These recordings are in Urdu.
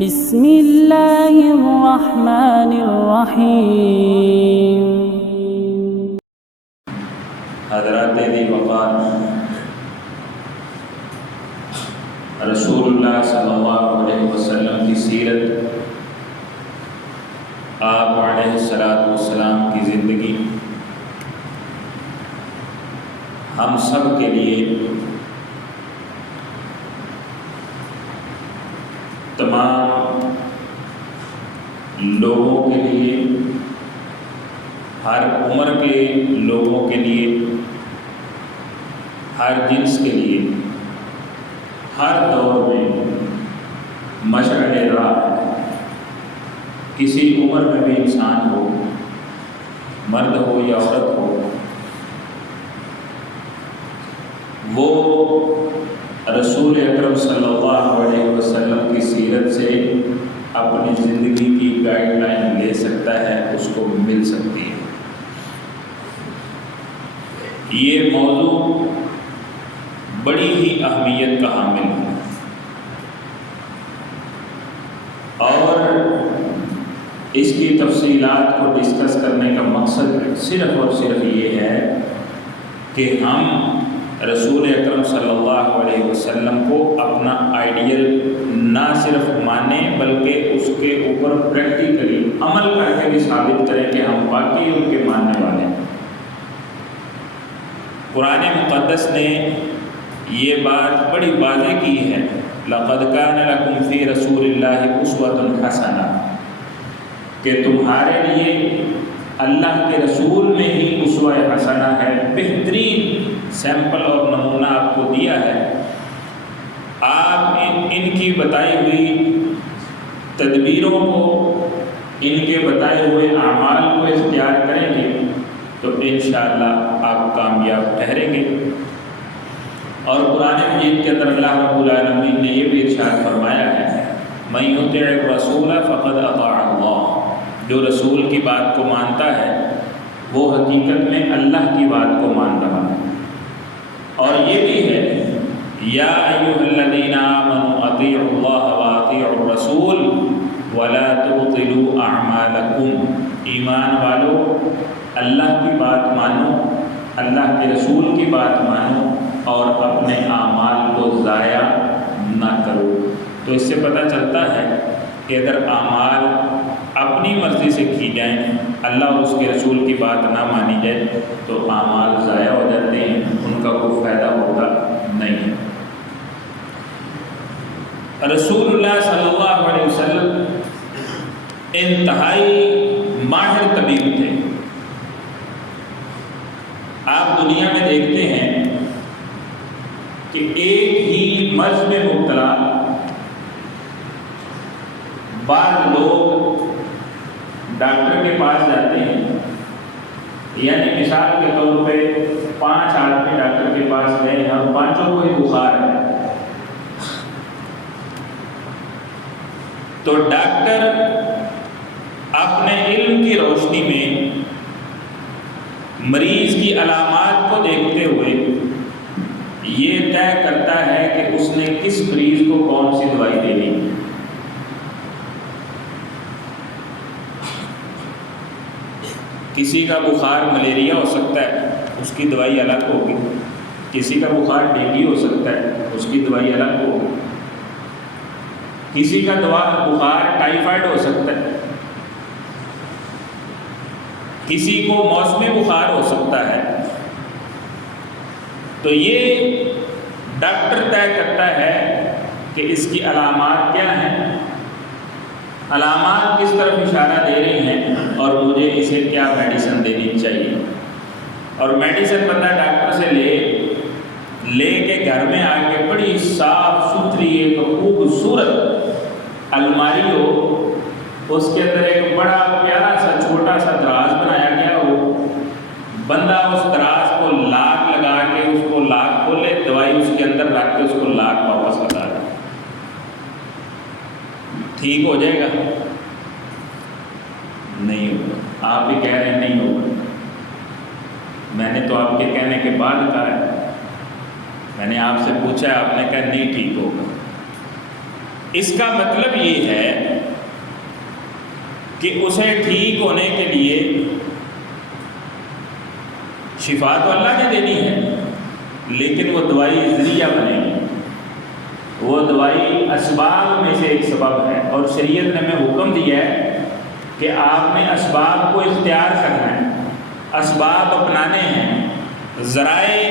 بسم اللہ الرحمن الرحیم۔ حضرات ذی وقار رسول اللہ صلی اللہ علیہ وسلم کی سیرت، آپ علیہ السلام کی زندگی ہم سب کے لیے، تمام لوگوں کے لیے، ہر عمر کے لوگوں کے لیے، ہر جنس کے لیے، ہر دور میں مشعل راہ ہے۔ کسی عمر میں بھی انسان ہو، مرد ہو یا عورت ہو، وہ رسول اکرم صلی اللہ علیہ وسلم کی سیرت سے اپنی زندگی کی گائیڈ لائن لے سکتا ہے، اس کو مل سکتی ہے۔ یہ موضوع بڑی ہی اہمیت کا حامل ہے، اور اس کی تفصیلات کو ڈسکس کرنے کا مقصد صرف اور صرف یہ ہے کہ ہم رسول اکرم صلی اللہ علیہ وسلم کو اپنا آئیڈیل نہ صرف مانیں بلکہ اس کے اوپر پریکٹیکلی عمل کر کے بھی ثابت کریں کہ ہم واقعی ان کے ماننے والے ہیں۔ قرآن مقدس نے یہ بات بڑی واضح کی ہے، لَقَدْ كَانَ لَكُمْ فِي رَسُولِ اللَّهِ أُسْوَةٌ حَسَنَةٌ، کہ تمہارے لیے اللہ کے رسول میں ہی اسوہ حسنہ ہے، بہترین سیمپل اور نمونہ آپ کو دیا ہے۔ آپ ان کی بتائی ہوئی تدبیروں کو، ان کے بتائے ہوئے اعمال کو اختیار کریں گے تو انشاءاللہ آپ کامیاب ٹھہریں گے۔ اور قرآن مجید کے اندر اللہ رب العالمین نے یہ بھی ارشاد فرمایا ہے، مَن يُطِعِ الرَّسُولَ فَقَدْ أَطَاعَ اللَّهَ، جو رسول کی بات کو مانتا ہے وہ حقیقت میں اللہ کی بات کو مان رہا ہے۔ اور یہ بھی ہے، یا ایھا الذین آمنوا اطیعوا اللہ واطیعوا الرسول ولا تبطلوا اعمالکم، ایمان والو اللہ کی بات مانو، اللہ کے رسول کی بات مانو اور اپنے اعمال کو ضائع نہ کرو۔ تو اس سے پتہ چلتا ہے کہ اگر اعمال اپنی مرضی سے کی جائیں، اللہ اور اس کے رسول کی بات نہ مانی جائے تو اعمال ضائع ہو جاتے ہیں، ان کا کوئی فائدہ ہوتا نہیں ہے۔ رسول اللہ صلی اللہ علیہ وسلم انتہائی ماہر طبیب تھے۔ آپ دنیا میں دیکھتے ہیں کہ ایک ہی مرض میں مبتلا بعض لوگ ڈاکٹر کے پاس جاتے ہیں، یعنی مثال کے طور پہ 5 آدمی ڈاکٹر کے پاس گئے ہیں اور 5 کو ہی بخار ہے، تو ڈاکٹر اپنے علم کی روشنی میں مریض کی علامات کو دیکھتے ہوئے یہ طے کرتا ہے کہ اس نے کس مریض کو کون سی دوائی دینی ہے۔ کسی کا بخار ملیریا ہو سکتا ہے، اس کی دوائی الگ ہوگی، کسی کا بخار ڈینگی ہو سکتا ہے، اس کی دوائی الگ ہوگی، کسی کا بخار ٹائیفائڈ ہو سکتا ہے، کسی کو موسمی بخار ہو سکتا ہے۔ تو یہ ڈاکٹر طے کرتا ہے کہ اس کی علامات کیا ہیں، علامات کس طرف اشارہ دے رہی ہیں اور مجھے اسے کیا میڈیسن دینی چاہیے۔ اور میڈیسن بندہ ڈاکٹر سے لے کے گھر میں آ کے بڑی صاف ستھری ایک خوبصورت الماری ہو، اس کے اندر ایک بڑا پیارا سا چھوٹا سا دراز بنایا گیا ہو، بندہ اس دراز کو لاک لگا کے اس کو لاک کھولے، دوائی اس کے اندر رکھ کے اس کو لاک واپس لگا دے، ٹھیک ہو جائے گا؟ نہیں ہوگا۔ آپ بھی کہہ رہے ہیں نہیں ہوگا، میں نے تو آپ کے کہنے کے بعد کہا ہے، میں نے آپ سے پوچھا ہے، آپ نے کہا نہیں ٹھیک ہوگا۔ اس کا مطلب یہ ہے کہ اسے ٹھیک ہونے کے لیے شفا تو اللہ نے دینی ہے، لیکن وہ دوائی ذریعہ بنے گی، وہ دوائی اسباب میں سے ایک سبب ہے، اور شریعت نے ہمیں حکم دیا ہے کہ آپ نے اسباب کو اختیار کرنا ہے، اسباب اپنانے ہیں، ذرائع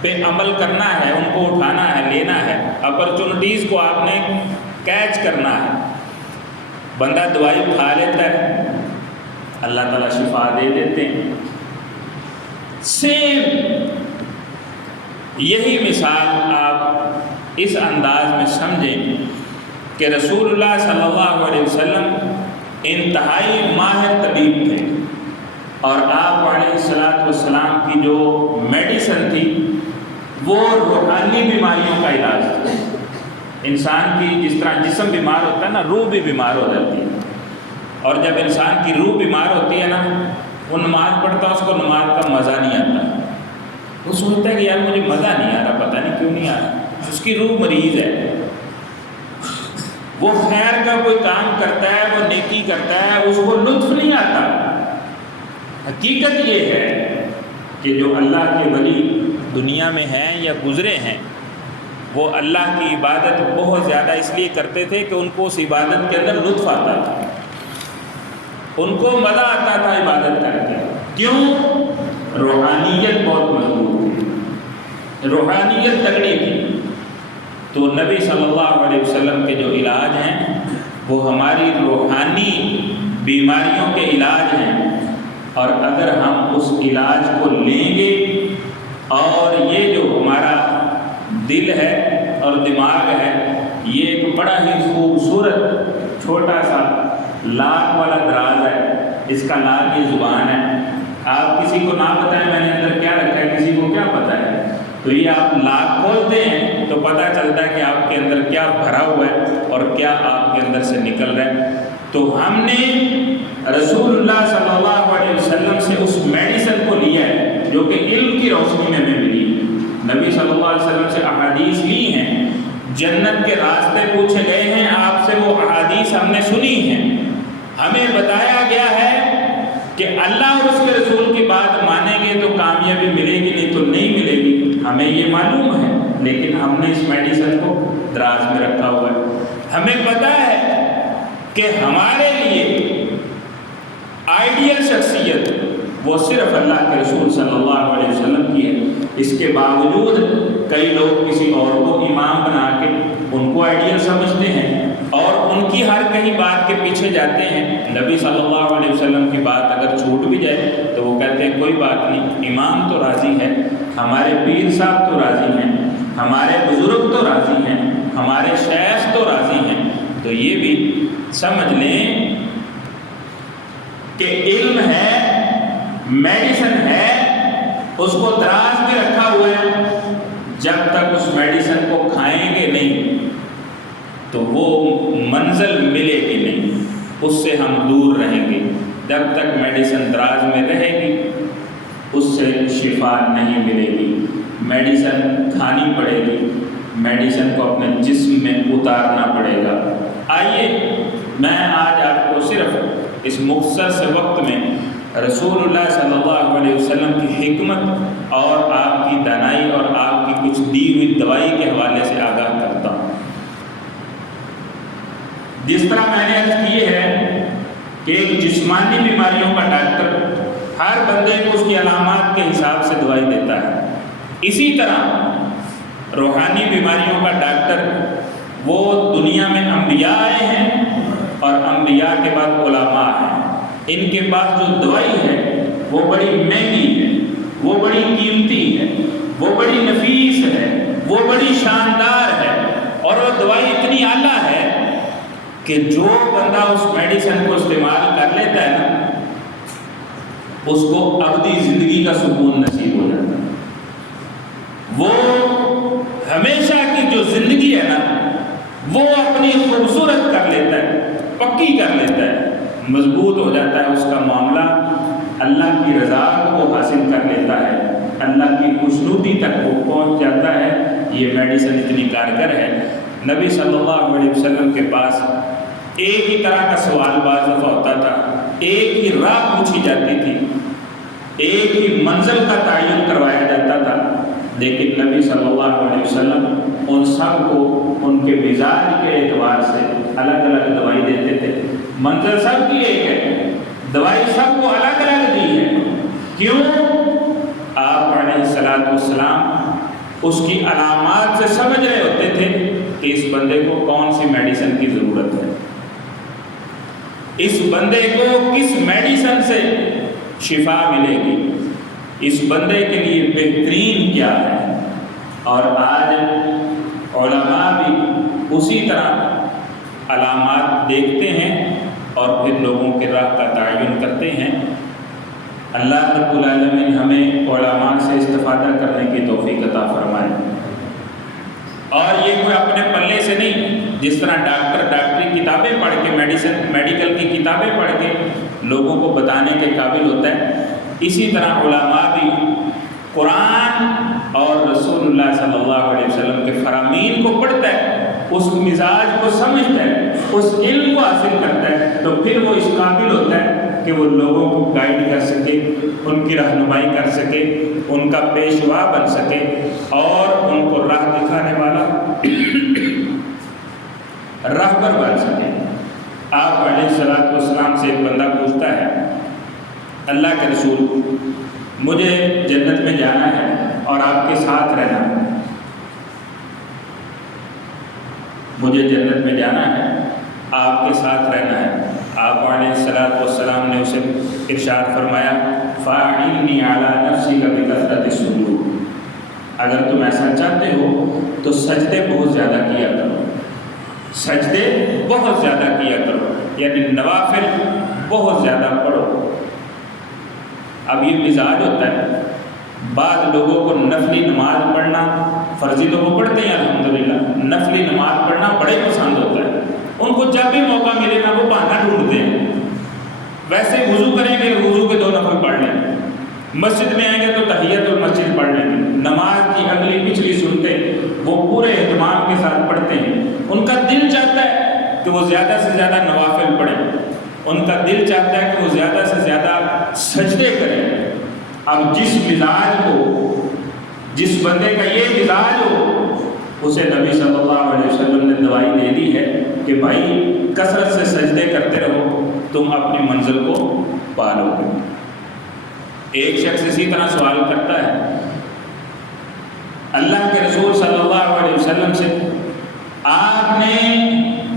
پہ عمل کرنا ہے، ان کو اٹھانا ہے، لینا ہے، اپرچونٹیز کو آپ نے کیچ کرنا ہے۔ بندہ دوائی کھا لیتا ہے، اللہ تعالیٰ شفا دے دیتے ہیں۔ سیم یہی مثال آپ اس انداز میں سمجھیں کہ رسول اللہ صلی اللہ علیہ وسلم انتہائی ماہر طبیب تھے، اور آپ علیہ السلام کی جو میڈیسن تھی وہ روحانی بیماریوں کا علاج تھا۔ انسان کی جس طرح جسم بیمار ہوتا ہے نا، روح بھی بیمار ہو جاتی ہے، اور جب انسان کی روح بیمار ہوتی ہے نا، وہ نماز پڑھتا ہے، اس کو نماز کا مزہ نہیں آتا، وہ سوچتا ہے کہ یار مجھے مزہ نہیں آ رہا، پتہ نہیں کیوں نہیں آ رہا، اس کی روح مریض ہے۔ وہ خیر کا کوئی کام کرتا ہے، وہ نیکی کرتا ہے، اس کو لطف نہیں آتا۔ حقیقت یہ ہے کہ جو اللہ کے ولی دنیا میں ہیں یا گزرے ہیں، وہ اللہ کی عبادت بہت زیادہ اس لیے کرتے تھے کہ ان کو اس عبادت کے اندر لطف آتا تھا، ان کو مزہ آتا تھا عبادت کر کے۔ کیوں؟ روحانیت بہت مضبوط تھی، روحانیت تگڑی تھی۔ تو نبی صلی اللہ علیہ وسلم کے جو علاج ہیں وہ ہماری روحانی بیماریوں کے علاج ہیں، اور اگر ہم اس علاج کو لیں گے، اور یہ جو ہمارا دل ہے اور دماغ ہے، یہ ایک بڑا ہی خوبصورت چھوٹا سا لاک والا دراز ہے، اس کا لاک یہ زبان ہے۔ آپ کسی کو نہ بتائیں میں نے اندر کیا رکھا ہے، کسی کو کیا پتہ ہے، تو یہ آپ لاک کھولتے ہیں تو پتہ چلتا ہے کہ آپ کے اندر کیا بھرا ہوا ہے اور کیا آپ کے اندر سے نکل رہا ہے۔ تو ہم نے رسول اللہ صلی اللہ علیہ وسلم سے اس میڈیسن کو لیا ہے جو کہ علم کی روشنی میں ہمیں ملی۔ نبی صلی اللہ علیہ وسلم سے احادیث لی ہیں، جنت کے راستے پوچھے گئے ہیں، آپ سے وہ احادیث ہم نے سنی ہیں، ہمیں بتایا گیا ہے کہ اللہ اور اس کے رسول کی بات مانیں گے تو کامیابی ملے گی، نہیں تو نہیں ملے گی، ہمیں یہ معلوم ہے، لیکن ہم نے اس میڈیسن کو دراز میں رکھا ہوا ہے۔ ہمیں پتہ ہے کہ ہمارے لیے آئیڈیل شخصیت وہ صرف اللہ کے رسول صلی اللہ علیہ وسلم کی ہے۔ اس کے باوجود کئی لوگ کسی اور کو امام بنا کے ان کو آئیڈیل سمجھتے ہیں، اور ان کی ہر کہیں بات کے پیچھے جاتے ہیں۔ نبی صلی اللہ علیہ وسلم کی بات اگر چھوٹ بھی جائے تو وہ کہتے ہیں کوئی بات نہیں، امام تو راضی ہے، ہمارے پیر صاحب تو راضی ہیں، ہمارے بزرگ تو راضی ہیں، ہمارے شیخ تو راضی ہیں۔ تو یہ بھی سمجھ لیں کہ علم ہے، میڈیسن ہے، اس کو دراز میں رکھا ہوا ہے، جب تک اس میڈیسن کو کھائیں گے نہیں تو وہ منزل ملے گی نہیں، اس سے ہم دور رہیں گے۔ جب تک میڈیسن دراز میں رہے گی اس سے شفا نہیں ملے گی، میڈیسن کھانی پڑے گی، میڈیسن کو اپنے جسم میں اتارنا پڑے گا۔ آئیے میں آج آپ کو صرف اس مختصر سے وقت میں رسول اللہ صلی اللہ علیہ وسلم کی حکمت اور آپ کی دانائی اور آپ کی کچھ دی ہوئی دوائی کے حوالے سے آگاہ کرتا ہوں۔ جس طرح میں نے عرض کی ہے کہ ایک جسمانی بیماریوں کا ڈاکٹر ہر بندے کو اس کی علامات کے حساب سے دوائی دیتا ہے، اسی طرح روحانی بیماریوں کا ڈاکٹر وہ دنیا میں انبیاء آئے ہیں اور انبیاء کے بعد علماء ہیں، ان کے پاس جو دوائی ہے وہ بڑی مہنگی ہے، وہ بڑی قیمتی ہے، وہ بڑی نفیس ہے، وہ بڑی شاندار ہے، اور وہ دوائی اتنی اعلیٰ ہے کہ جو بندہ اس میڈیسن کو استعمال کر لیتا ہے نا، اس کو ابدی زندگی کا سکون نصیب ہو جاتا ہے۔ وہ ہمیشہ کی جو زندگی ہے نا وہ اپنی خوبصورت کر لیتا ہے، پکی کر لیتا ہے، مضبوط ہو جاتا ہے، اس کا معاملہ اللہ کی رضا کو حاصل کر لیتا ہے، اللہ کی خوشنودی تک وہ پہنچ جاتا ہے۔ یہ میڈیسن اتنی کارگر ہے۔ نبی صلی اللہ علیہ وسلم کے پاس ایک ہی طرح کا سوال بعض دفعہ ہوتا تھا، ایک ہی راہ پوچھی جاتی تھی، ایک ہی منزل کا تعین کروایا جاتا تھا، لیکن نبی صلی اللہ علیہ وسلم ان سب کو ان کے مزاج کے اعتبار سے الگ الگ دوائی دیتے تھے۔ منزل سب کی ایک ہے، دوائی سب کو الگ الگ دی ہے۔ کیوں؟ آپ علیہ الصلوۃ والسلام اس کی علامات سے سمجھ رہے ہوتے تھے کہ اس بندے کو کون سی میڈیسن کی ضرورت ہے، اس بندے کو کس میڈیسن سے شفا ملے گی، اس بندے کے لیے بہترین کیا ہے۔ اور آج علماء بھی اسی طرح علامات دیکھتے ہیں اور پھر لوگوں کے راہ کا تعین کرتے ہیں۔ اللہ رب العالمین ہمیں علماء سے استفادہ کرنے کی توفیق عطا فرمائے۔ اور یہ کوئی اپنے پلے سے نہیں، جس طرح ڈاکٹری کتابیں پڑھ کے میڈیکل کی کتابیں پڑھ کے لوگوں کو بتانے کے قابل ہوتا ہے، اسی طرح علماء بھی قرآن اور رسول اللہ صلی اللہ علیہ وسلم کے فرامین کو پڑھتا ہے، اس مزاج کو سمجھتا ہے، اس علم کو حاصل کرتا ہے، تو پھر وہ اس قابل ہوتا ہے کہ وہ لوگوں کو گائیڈ کر سکے، ان کی رہنمائی کر سکے، ان کا پیشوا بن سکے اور ان کو راہ دکھانے والا راہبر بن سکے۔ آپ علیہ الصلوۃ والسلام سے ایک بندہ پوچھتا ہے، اللہ کے رسول مجھے جنت میں جانا ہے اور آپ کے ساتھ رہنا ہے، مجھے جنت میں جانا ہے، آپ کے ساتھ رہنا ہے۔ آپ علیہ الصلوۃ والسلام نے اسے ارشاد فرمایا، فَاعِنِّي عَلَىٰ نَفْسِكَ بِكَثْرَةِ السُّجُودِ، اگر تم ایسا چاہتے ہو تو سجدے بہت زیادہ کیا کرو، سجدے بہت زیادہ کیا کرو، یعنی نوافل بہت زیادہ پڑھو۔ اب یہ مزاج ہوتا ہے، بعض لوگوں کو نفلی نماز پڑھنا، فرضی تو وہ پڑھتے ہیں الحمدللہ، نفلی نماز پڑھنا بڑے پسند ہوتا ہے، ان کو جب بھی موقع ملے نا وہ بہانہ ڈھونڈتے ہیں۔ ویسے وضو کریں گے، وضو کے 2 نفل پڑھ لیں گے، مسجد میں آئیں گے تو تحیت المسجد پڑھ لیں گے، نماز کی اگلی پچھلی سنتے وہ پورے اہتمام کے ساتھ پڑھتے ہیں۔ ان کا دل چاہتا ہے کہ وہ زیادہ سے زیادہ نوافل پڑھیں، ان کا دل چاہتا ہے کہ وہ زیادہ سے زیادہ سجدے کریں۔ اب جس مزاج کو، جس بندے کا یہ مزاج ہو، اسے نبی صلی اللہ علیہ وسلم نے دوائی دے دی ہے کہ بھائی کثرت سے سجدے کرتے رہو، تم اپنی منزل کو پالو گے۔ ایک شخص اسی طرح سوال کرتا ہے اللہ کے رسول صلی اللہ علیہ وسلم سے، آپ نے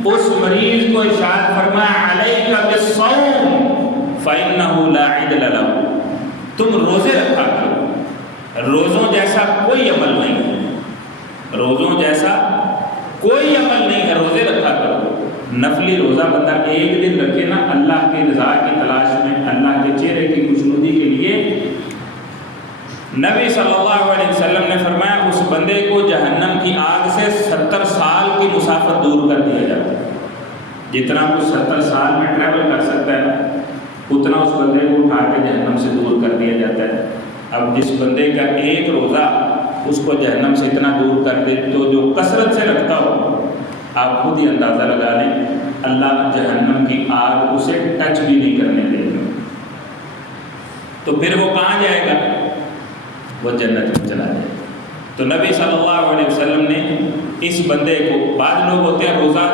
اس مریض کو ارشاد فرمایا علیک بالصوم فإنہ لا عدل لہ، تم روزے رکھا کرو، روزوں جیسا کوئی عمل نہیں ہے، روزوں جیسا کوئی عمل نہیں ہے، روزے رکھا کرو۔ نفلی روزہ بندہ ایک دن رکھے نا، اللہ کی رضا کی تلاش میں، اللہ کے چہرے کی خوشنودی کے لیے، نبی صلی اللہ علیہ وسلم نے فرمایا اس بندے کو جہنم کی آگ سے 70 سال کی مسافت دور کر دیا جاتا ہے۔ جتنا وہ 70 سال میں ٹریول کر سکتا ہے نا، اتنا اس بندے کو اٹھا کے جہنم سے دور کر دیا جاتا ہے۔ اب جس بندے کا ایک روزہ اس کو جہنم سے اتنا دور کر دے، تو جو کثرت سے رکھتا ہو، آپ خود ہی اندازہ لگا لیں، اللہ جہنم کی آگ اسے ٹچ بھی نہیں کرنے دے گا، تو پھر وہ کہاں جائے گا؟ وہ جنت میں چلا جائے۔ تو نبی صلی اللہ علیہ وسلم نے اس بندے کو، بعض لوگ ہوتے ہیں روزہ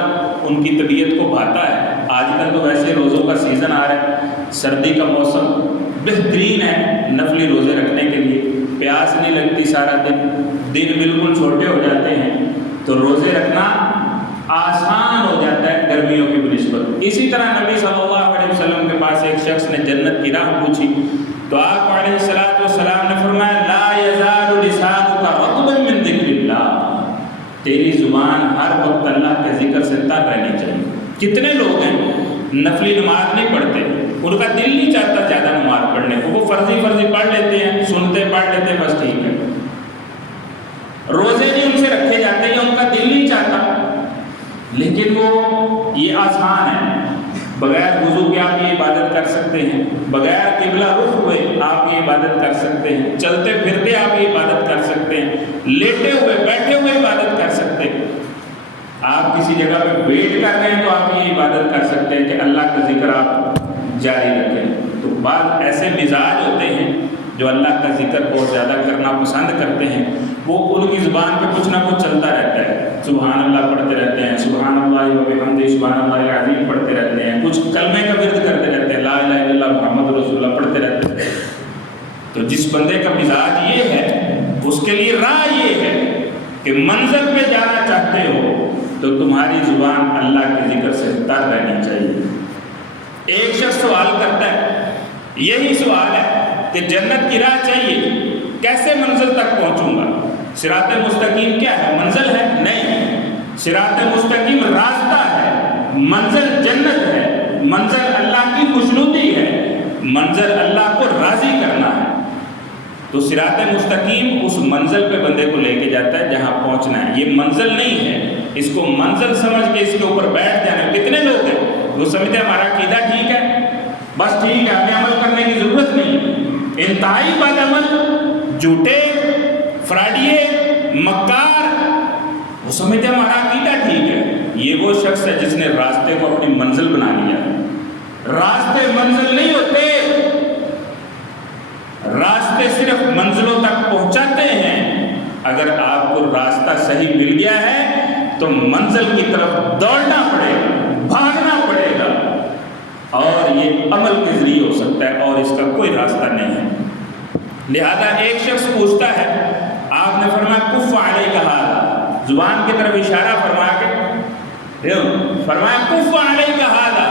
ان کی طبیعت کو بھاتا ہے، آج کل تو ویسے روزوں کا سیزن آ رہا ہے، سردی کا موسم بہترین ہے نفلی روزے رکھنے کے لیے، پیاس نہیں لگتی سارا دن بالکل چھوٹے ہو جاتے ہیں، تو روزے رکھنا آسان ہو جاتا ہے گرمیوں کی بنسبت۔ اسی طرح نبی صلی اللہ علیہ وسلم کے پاس ایک شخص نے جنت کی راہ پوچھی، تو آپ علیہ الصلوۃ والسلام نے فرمایا لا یزال لسانک رطبا من ذکر اللہ، تیری زبان ہر وقت اللہ کے ذکر سے تر رہنی چاہیے۔ کتنے لوگ ہیں نفلی نماز نہیں پڑھتے، ان کا دل نہیں چاہتا زیادہ نماز پڑھنے کو، وہ فرضی پڑھ لیتے ہیں، سنتے پڑھ لیتے ہیں، بس ٹھیک ہے، روزے نہیں ان سے رکھے جاتے ہیں، ان کا دل نہیں چاہتا، لیکن وہ یہ آسان ہے، بغیر وضو کے آپ یہ عبادت کر سکتے ہیں، بغیر قبلہ رخ ہوئے آپ یہ عبادت کر سکتے ہیں، چلتے پھرتے آپ یہ عبادت کر سکتے ہیں، لیٹے ہوئے بیٹھے ہوئے عبادت کر سکتے ہیں۔ آپ کسی جگہ پہ ویٹ کر رہے ہیں تو آپ یہ عبادت کر سکتے ہیں کہ اللہ کا ذکر آپ جاری رکھیں۔ تو بعض ایسے مزاج ہوتے ہیں جو اللہ کا ذکر بہت زیادہ کرنا پسند کرتے ہیں، وہ ان کی زبان پہ کچھ نہ کچھ چلتا رہتا ہے، سبحان اللہ پڑھتے رہتے ہیں، سبحان اللہ و بحمدہ سبحان اللہ العظیم پڑھتے رہتے ہیں، کچھ کلمے کا ورد کرتے رہتے ہیں، لا الہ الا اللہ محمد رسول اللہ پڑھتے رہتے ہیں۔ تو جس بندے کا مزاج یہ ہے، اس کے لیے راہ یہ ہے کہ منزل پہ جانا چاہتے ہو تو تمہاری زبان اللہ کے ذکر سے تر رہنی چاہیے۔ ایک شخص سوال کرتا ہے، یہی سوال ہے کہ جنت کی راہ چاہیے، کیسے منزل تک پہنچوں گا؟ صراط مستقیم کیا ہے؟ منزل ہے؟ نہیں، صراط مستقیم راستہ ہے، منزل جنت ہے، منزل اللہ کی خوشنودی ہے، منزل اللہ کو راضی کرنا ہے۔ تو صراط مستقیم اس منزل پہ بندے کو لے کے جاتا ہے جہاں پہنچنا ہے۔ یہ منزل نہیں ہے، اس کو منزل سمجھ کے اس کے اوپر بیٹھ جانا۔ کتنے لوگ ہیں وہ سمجھتے ہیں ہمارا عقیدہ ٹھیک ہے، بس ٹھیک ہے، ہمیں عمل کرنے کی ضرورت نہیں۔ انتہائی بد عمل، جھوٹے، فراڈیے، مکار، وہ سمجھتے ہیں ہمارا عقیدہ ٹھیک ہے۔ یہ وہ شخص ہے جس نے راستے کو اپنی منزل بنا لیا۔ راستے منزل نہیں ہوتے، راستے صرف منزلوں تک پہنچاتے ہیں۔ اگر آپ کو راستہ صحیح مل گیا ہے تو منزل کی طرف دوڑنا پڑے گا، بھاگنا پڑے گا، اور یہ عمل کے ذریعے ہو سکتا ہے اور اس کا کوئی راستہ نہیں ہے۔ لہذا ایک شخص پوچھتا ہے، آپ نے فرمایا کف علیک ھذا، زبان کی طرف اشارہ فرما کے فرمایا کف علیک ھذا،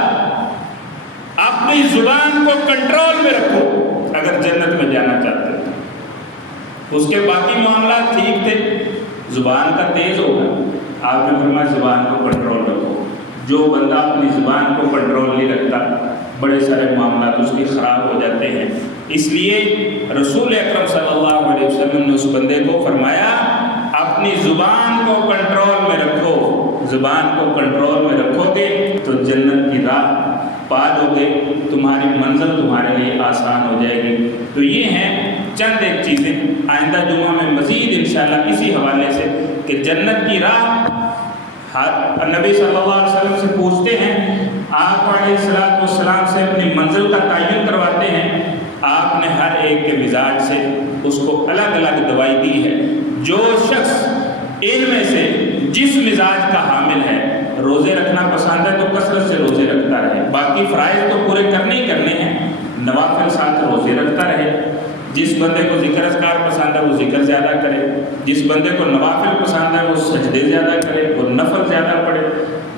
اپنی زبان کو کنٹرول میں رکھو اگر جنت میں جانا چاہتے ہو۔ اس کے باقی معاملات ٹھیک تھے، زبان کا تیز ہوگا، آپ نے فرمایا زبان کو کنٹرول رکھو۔ جو بندہ اپنی زبان کو کنٹرول نہیں رکھتا، بڑے سارے معاملات اس کے خراب ہو جاتے ہیں۔ اس لیے رسول اکرم صلی اللہ علیہ وسلم نے اس بندے کو فرمایا اپنی زبان کو کنٹرول میں رکھو، زبان کو کنٹرول میں رکھو گے تو جنت کی راہ پا لو گے، تمہاری منزل تمہارے لیے آسان ہو جائے گی۔ تو یہ ہیں چند ایک چیزیں، آئندہ جمعہ میں مزید انشاءاللہ اسی حوالے سے کہ جنت کی راہ نبی صلی اللہ علیہ وسلم سے پوچھتے ہیں، آپ علیہ السلام سے اپنی منزل کا تعین کرواتے ہیں، آپ نے ہر ایک کے مزاج سے اس کو الگ الگ دوائی دی ہے۔ جو شخص ان میں سے جس مزاج کا حامل ہے، روزے رکھنا پسند ہے تو کثرت سے روزے رکھتا رہے، باقی فرائض تو پورے کرنے ہی کرنے ہیں، نوافل ساتھ روزے رکھتا رہے۔ جس بندے کو ذکر اذکار پسند ہے وہ ذکر زیادہ کرے، جس بندے کو نوافل پسند ہے وہ سجدے زیادہ کرے، وہ نفل زیادہ پڑھے۔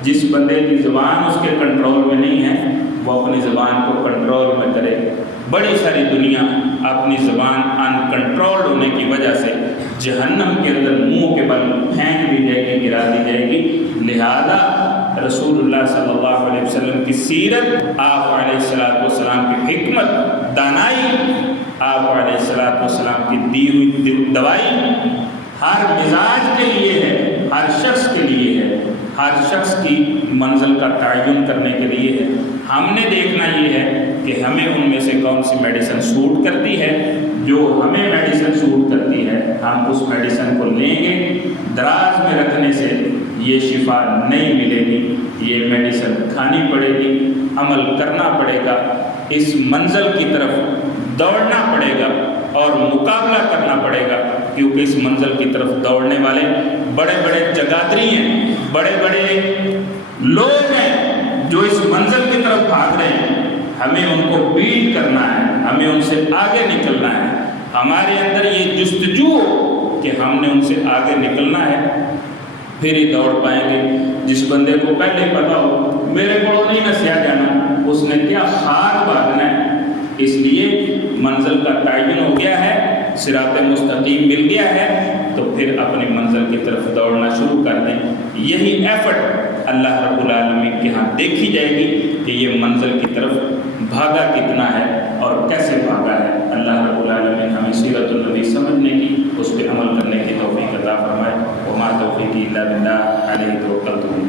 جس بندے کی زبان اس کے کنٹرول میں نہیں ہے وہ اپنی زبان کو کنٹرول میں کرے۔ بڑی ساری دنیا اپنی زبان ان کنٹرول ہونے کی وجہ سے جہنم کے اندر منہ کے بل پھینک دی جائے گی، گرا دی جائے گی۔ لہذا رسول اللہ صلی اللہ علیہ وسلم کی سیرت، آپ علیہ السلام کی حکمت، دانائی، آپ علیہ السلام کی دی ہوئی دوائی ہر مزاج کے لیے ہے، ہر شخص کے لیے ہے، ہر شخص کی منزل کا تعین کرنے کے لیے ہے۔ ہم نے دیکھنا یہ ہے کہ ہمیں ان میں سے کون سی میڈیسن سوٹ کرتی ہے۔ جو ہمیں میڈیسن سوٹ کرتی ہے ہم اس میڈیسن کو لیں گے، دراز میں رکھنے سے یہ شفا نہیں ملے گی، یہ میڈیسن کھانی پڑے گی، عمل کرنا پڑے گا، اس منزل کی طرف دوڑنا پڑے گا اور مقابلہ کرنا پڑے گا، کیونکہ اس منزل کی طرف دوڑنے والے بڑے بڑے جگادری ہیں، بڑے بڑے لوگ ہیں جو اس منزل کی طرف بھاگ رہے ہیں۔ ہمیں ان کو بیٹ کرنا ہے، ہمیں ان سے آگے نکلنا ہے۔ ہمارے اندر یہ جستجو ہو کہ ہم نے ان سے آگے نکلنا ہے، پھر ہی دوڑ پائیں گے۔ جس بندے کو پہلے پتا ہو میرے کو نہیں نسیا جانا، اس نے کیا خار بھاگنا ہے۔ اس لیے منزل کا تعین ہو گیا ہے، صراط مستقیم مل گیا ہے، تو پھر اپنی منزل کی طرف دوڑنا شروع کر دیں۔ یہی ایفرٹ اللہ رب العالمین کے ہاں دیکھی جائے گی کہ یہ منزل کی طرف بھاگا کتنا ہے اور کیسے بھاگا ہے۔ اللہ رب العالمین ہمیں سیرت النبی سمجھنے کی، اس پہ عمل کرنے کی توفیق عطا فرمائے۔ وما توفیقی الا باللہ علیہ توکلت۔